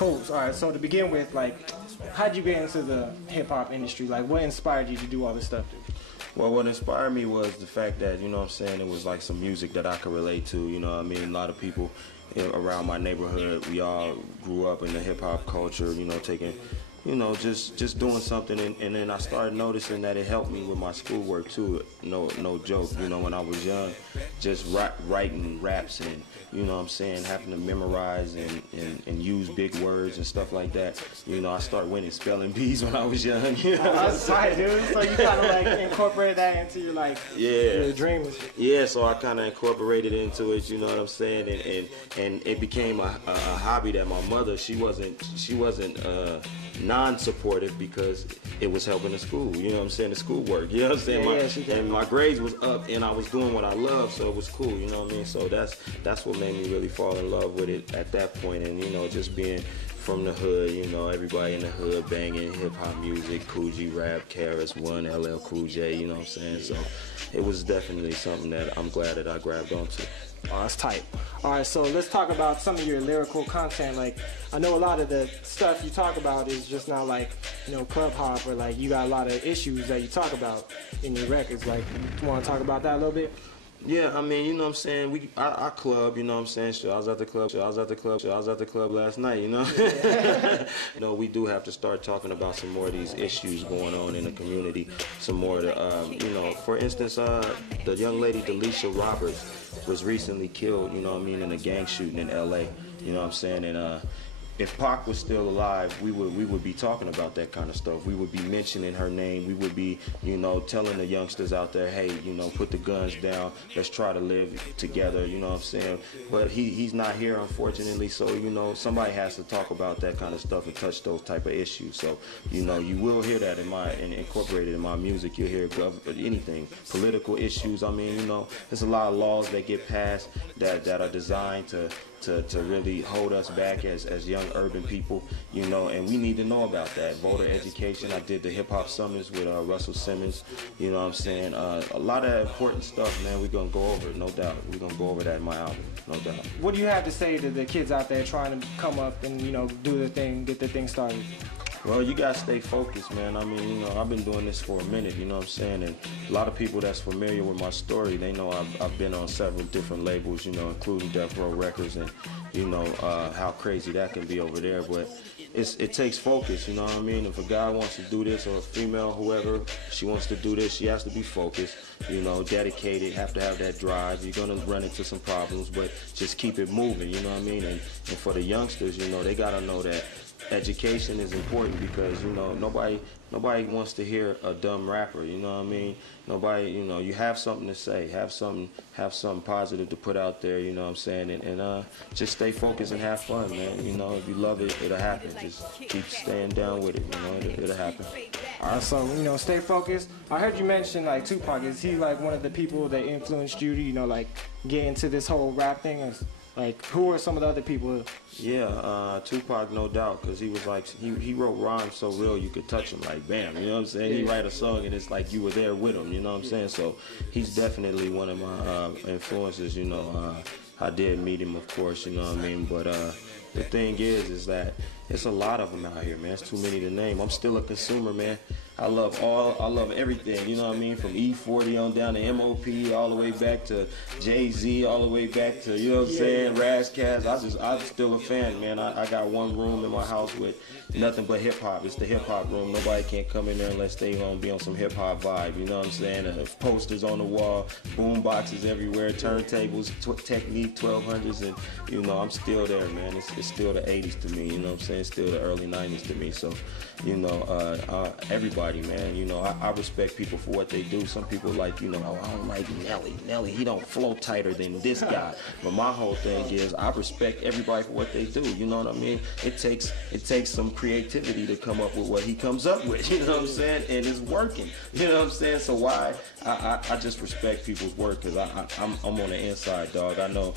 Cool. All right. So to begin with, like, how'd you get into the hip hop industry? Like, what inspired you to do all this stuff? Well, what inspired me was the fact that, you know what I'm saying, it was like some music that I could relate to, you know what I mean? A lot of people around my neighborhood, we all grew up in the hip-hop culture, you know, taking, you know, just doing something, and then I started noticing that it helped me with my schoolwork too. No joke, you know, when I was young, just writing raps and, you know what I'm saying, having to memorize and use big words and stuff like that. You know, I started winning spelling bees when I was young. You know? That's tight, dude. So you kind of like incorporated that into your, like, your dreams. Yeah, so I kind of incorporated into it, you know what I'm saying, and it became a hobby that my mother, she wasn't non-supportive because it was helping the school, you know what I'm saying, the schoolwork, you know what I'm saying, and my grades was up and I was doing what I loved, so it was cool, you know what I mean, so that's what made me really fall in love with it at that point. And, you know, just being from the hood, you know, everybody in the hood banging hip-hop music, Coogee rap, KRS-One, LL Cool J, you know what I'm saying, so it was definitely something that I'm glad that I grabbed onto. Oh, that's tight. All right, so let's talk about some of your lyrical content. Like, I know a lot of the stuff you talk about is just not like, you know, club hop, or like you got a lot of issues that you talk about in your records. Like, you want to talk about that a little bit? Yeah, I mean, you know what I'm saying, I club, you know what I'm saying, I was at the club last night, you know? You know, we do have to start talking about some more of these issues going on in the community, some more of the, you know, for instance, the young lady, Delisha Roberts, was recently killed, you know what I mean, in a gang shooting in LA, you know what I'm saying, and if Pac was still alive, we would be talking about that kind of stuff. We would be mentioning her name. We would be, you know, telling the youngsters out there, hey, you know, put the guns down. Let's try to live together, you know what I'm saying? But he's not here, unfortunately, so, you know, somebody has to talk about that kind of stuff and touch those type of issues. So, you know, you will hear that and incorporated in my music. You'll hear anything, political issues. I mean, you know, there's a lot of laws that get passed that are designed to really hold us back as young urban people, you know, and we need to know about that. Voter education. I did the hip-hop summits with Russell Simmons, you know what I'm saying. A lot of important stuff, man, we're going to go over it, no doubt. We're going to go over that in my album, no doubt. What do you have to say to the kids out there trying to come up and, you know, do their thing, get their thing started? Well, you gotta stay focused, man. I mean, you know, I've been doing this for a minute, you know what I'm saying? And a lot of people that's familiar with my story, they know I've been on several different labels, you know, including Death Row Records, and, you know, how crazy that can be over there. But it takes focus, you know what I mean? If a guy wants to do this, or a female, whoever, she wants to do this, she has to be focused, you know, dedicated, have to have that drive. You're gonna run into some problems, but just keep it moving, you know what I mean? And for the youngsters, you know, they gotta know that education is important, because, you know, nobody wants to hear a dumb rapper, you know what I mean? Nobody, you know, you have something to say, have something positive to put out there, you know what I'm saying? And just stay focused and have fun, man. You know, if you love it, it'll happen. Just keep staying down with it, you know, it'll happen. All right, so, you know, stay focused. I heard you mention, like, Tupac. Is he, like, one of the people that influenced you to, you know, like, get into this whole rap thing? Like, who are some of the other people? Yeah, Tupac, no doubt, because he was like, he wrote rhymes so real you could touch him, like, bam, you know what I'm saying? He write a song and it's like you were there with him, you know what I'm saying? So he's definitely one of my influences, you know. I did meet him, of course, you know what I mean? But the thing is that it's a lot of them out here, man. It's too many to name. I'm still a consumer, man. I love everything, you know what I mean? From E40 on down to MOP, all the way back to Jay-Z, all the way back to, you know what I'm saying, Razzcast. I'm still a fan, man. I got one room in my house with nothing but hip-hop. It's the hip-hop room. Nobody can't come in there unless they be on some hip-hop vibe, you know what I'm saying? Posters on the wall, boom boxes everywhere, turntables, Technique 1200s, and, you know, I'm still there, man. It's still the 80s to me, you know what I'm saying? It's still the early 90s to me. So, you know, everybody, man, you know, I respect people for what they do. Some people like, you know, oh, I don't like Nelly, he don't flow tighter than this guy. But my whole thing is I respect everybody for what they do, you know what I mean? It takes some creativity to come up with what he comes up with, you know what I'm saying? And it's working, you know what I'm saying? So why I just respect people's work, because I'm on the inside, dog. I know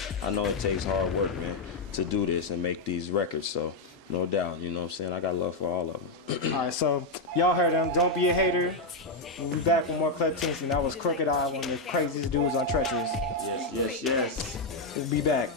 it takes hard work, man, to do this and make these records. So no doubt, you know what I'm saying? I got love for all of them. All right, so y'all heard them. Don't be a hater. We'll be back with more Club Tinks, and that was Crooked Eye, one of the craziest dudes on Treacherous. Yes. We'll be back.